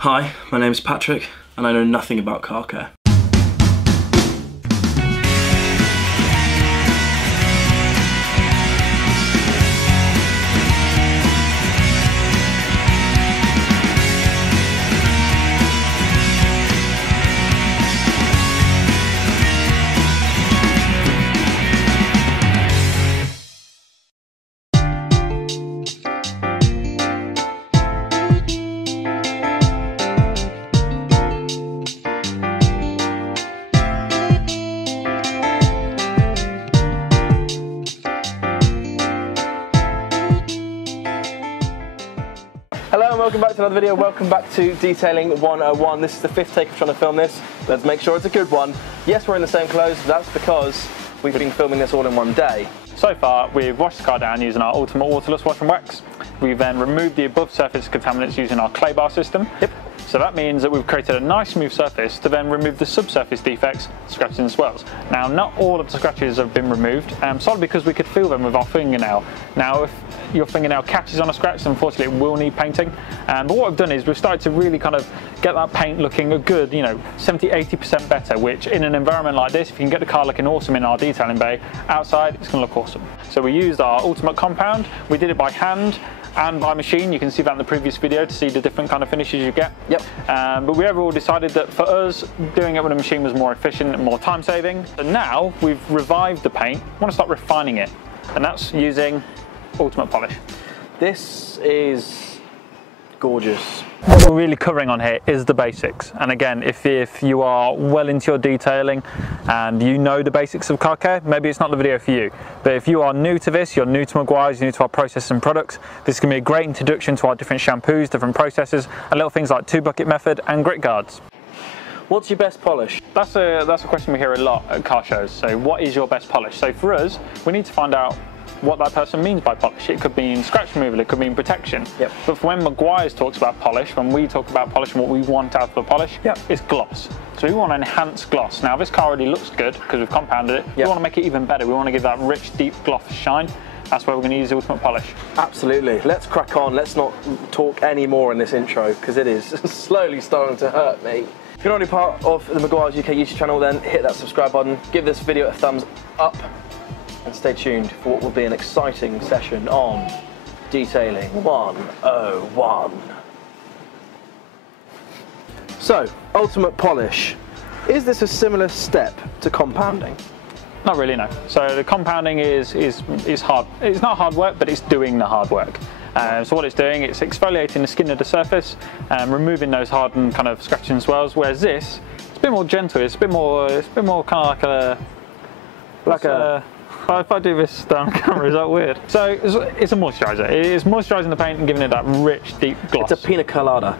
Hi, my name is Patrick, and I know nothing about car care. Hello and welcome back to another video. Welcome back to Detailing 101. This is the 5th take of trying to film this. Let's make sure it's a good one. Yes, we're in the same clothes, but that's because we've been filming this all in one day. So far, we've washed the car down using our Ultimate Waterless Wash and Wax. We've then removed the above surface contaminants using our clay bar system. Yep. So that means that we've created a nice smooth surface to then remove the subsurface defects, scratches and swells. Now, not all of the scratches have been removed, solely because we could feel them with our fingernail. Now, if your fingernail catches on a scratch, unfortunately it will need painting. But what we've done is we've started to really kind of get that paint looking a good, 70–80% better, which in an environment like this, if you can get the car looking awesome in our detailing bay, outside it's going to look awesome. So we used our Ultimate Compound, we did it by hand and by machine. You can see that in the previous video to see the different kind of finishes you get. Yep. But we overall decided that for us, doing it with a machine was more efficient and more time saving. And now we've revived the paint, we want to start refining it, and that's using Ultimate Polish. This is gorgeous. What we're really covering on here is the basics. And again, if you are well into your detailing and you know the basics of car care, maybe it's not the video for you. But if you are new to this, you're new to Meguiar's, you're new to our process and products, this can be a great introduction to our different shampoos, different processes, and little things like 2-bucket method and grit guards. What's your best polish? That's a question we hear a lot at car shows. So what is your best polish? So for us, we need to find out what that person means by polish. It could mean scratch removal, it could mean protection. Yep. But for when Meguiar's talks about polish, when we talk about polish and what we want out of a polish, yep, it's gloss. So we want to enhance gloss. Now this car already looks good because we've compounded it. Yep. We want to make it even better. We want to give that rich, deep gloss shine. That's where we're going to use the Ultimate Polish. Absolutely. Let's crack on. Let's not talk any more in this intro because it is slowly starting to hurt me. If you're not already part of the Meguiar's UK YouTube channel, then hit that subscribe button, give this video a thumbs up, and stay tuned for what will be an exciting session on Detailing 101. So, Ultimate Polish. Is this a similar step to compounding? Not really, no. So the compounding is hard. It's not hard work, but it's doing the hard work. So what it's doing, it's exfoliating the skin of the surface, removing those hardened kind of scratches and swells. Whereas this, it's a bit more gentle. It's a bit more kind of like a. If I do this down camera, is that weird? So it's a moisturiser. It's moisturising the paint and giving it that rich, deep gloss. It's a pina colada.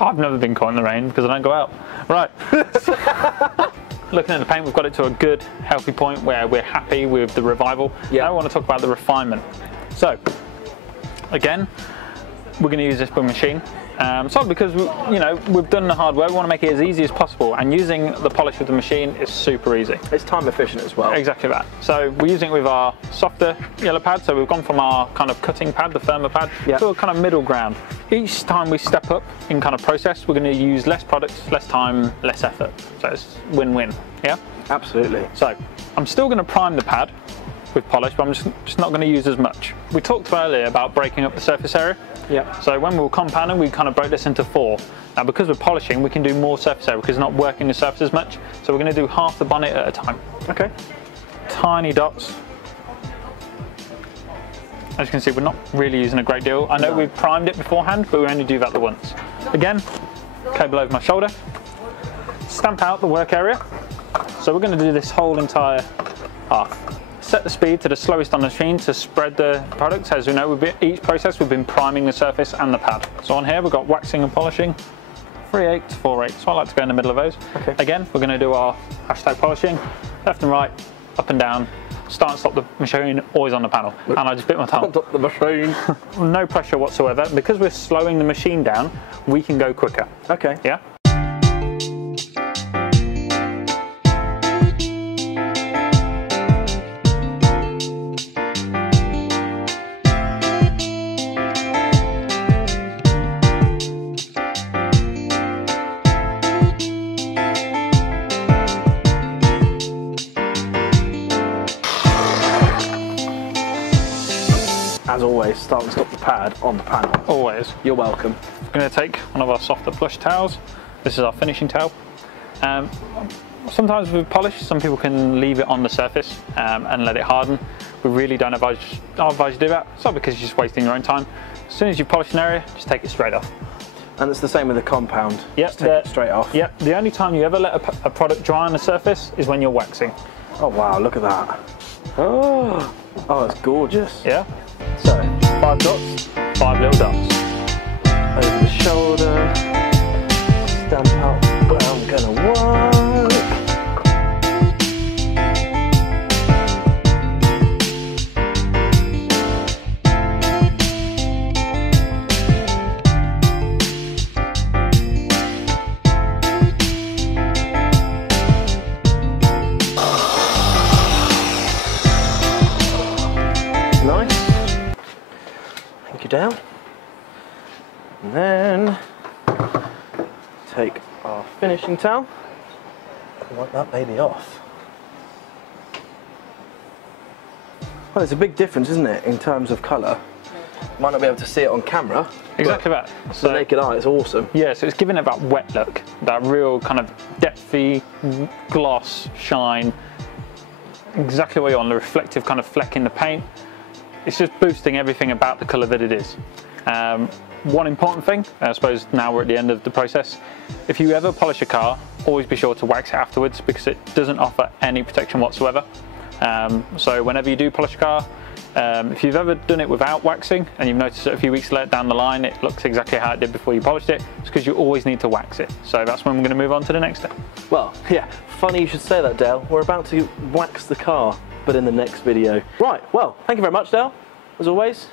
I've never been caught in the rain because I don't go out. Right. Looking at the paint, we've got it to a good, healthy point where we're happy with the revival. Yep. Now I want to talk about the refinement. So, again, we're going to use this with a machine. Solely because we've done the hard work. We want to make it as easy as possible, and using the polish with the machine is super easy. It's time efficient as well. Exactly that. So we're using it with our softer yellow pad. So we've gone from our kind of cutting pad, the firmer pad, yep, to a kind of middle ground. Each time we step up in kind of process, we're going to use less products, less time, less effort. So it's win-win. Yeah. Absolutely. So I'm still going to prime the pad with polish, but I'm just not going to use as much. We talked earlier about breaking up the surface area. Yeah. So when we were compounding, we kind of broke this into 4. Now because we're polishing, we can do more surface area because it's not working the surface as much. So we're going to do half the bonnet at a time. Okay. Tiny dots. As you can see, we're not really using a great deal. I know we've primed it beforehand, but we only do that the once. Again, cable over my shoulder. Stamp out the work area. So we're going to do this whole entire half. Set the speed to the slowest on the machine to spread the products. As we know, with each process we've been priming the surface and the pad. So on here we've got waxing and polishing, 3/8, 4/8. So I like to go in the middle of those. Okay. Again, we're going to do our hashtag polishing, left and right, up and down, start and stop the machine, always on the panel. And I just bit my tongue. Stop the machine. No pressure whatsoever. Because we're slowing the machine down, we can go quicker. Okay. Yeah. as always, start and stop the pad on the panel. Always. You're welcome. I'm going to take one of our softer plush towels. This is our finishing towel. Sometimes with polish, some people can leave it on the surface and let it harden. We really don't advise you to do that. It's not because you're just wasting your own time. As soon as you polish an area, just take it straight off. And it's the same with the compound. Yep, just take it straight off. Yep, the only time you ever let a product dry on the surface is when you're waxing. Oh wow, look at that. Oh, that's gorgeous. Yeah. So, 5 dots. 5 little dots. Over the shoulder. Stamp out where I'm gonna work. Down, and then take our finishing towel and wipe that baby off. Well, there's a big difference, isn't it, in terms of colour? Might not be able to see it on camera. Exactly that. So the naked eye, it's awesome. Yeah, so it's giving it that wet look, that real kind of depthy gloss, shine. Exactly what you want, the reflective kind of fleck in the paint. It's just boosting everything about the colour that it is. One important thing, I suppose now we're at the end of the process, if you ever polish a car, always be sure to wax it afterwards because it doesn't offer any protection whatsoever. So whenever you do polish a car, if you've ever done it without waxing and you've noticed that a few weeks later down the line it looks exactly how it did before you polished it, it's because you always need to wax it. So that's when we're going to move on to the next step. Well, yeah, funny you should say that, Dale. We're about to wax the car, but in the next video. Right, well, thank you very much, Dale. As always,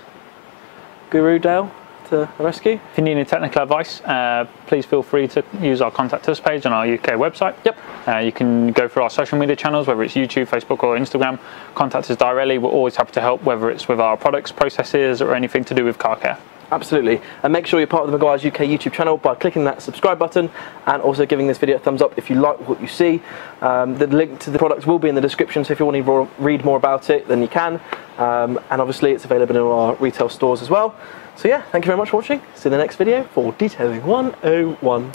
Guru Dale to the rescue. If you need any technical advice, please feel free to use our Contact Us page on our UK website. Yep. You can go through our social media channels, whether it's YouTube, Facebook or Instagram. Contact us directly. We're always happy to help, whether it's with our products, processes or anything to do with car care. Absolutely. And make sure you're part of the Meguiar's UK YouTube channel by clicking that subscribe button and also giving this video a thumbs up if you like what you see. The link to the products will be in the description, so if you want to read more about it, then you can. And obviously it's available in all our retail stores as well. So yeah, thank you very much for watching. See you in the next video for Detailing 101.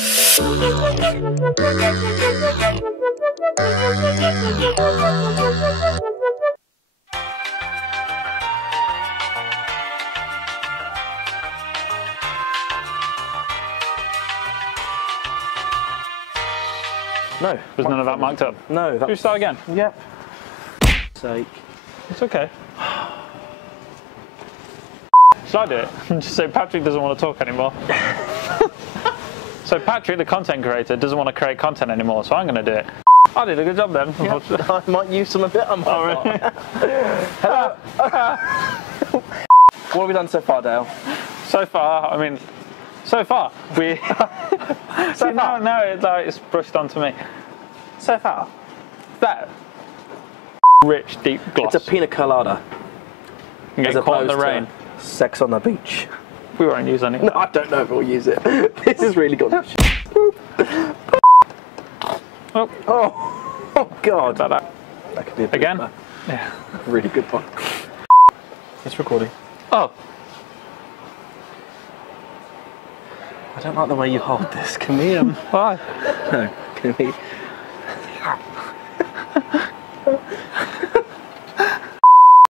No. Was none of that marked up? No. Should we start again? Yep. Sake. It's okay. Should I do it? Just say Patrick doesn't want to talk anymore. So Patrick, the content creator, doesn't want to create content anymore, so I'm going to do it. I did a good job then. Yep. I might use some of it on my part. Hello. What have we done so far, Dale? So far, I mean, so far, we... so far? No, it's brushed onto me. So far? That rich, deep gloss. It's a pina colada. You get caught in the rain. Sex on the beach. We won't use any. No, I don't know if we'll use it. This is really good. Oh God. That could be a again? bit, yeah. Really good one. It's recording. Oh. I don't like the way you hold this. Can we, Why? No, can we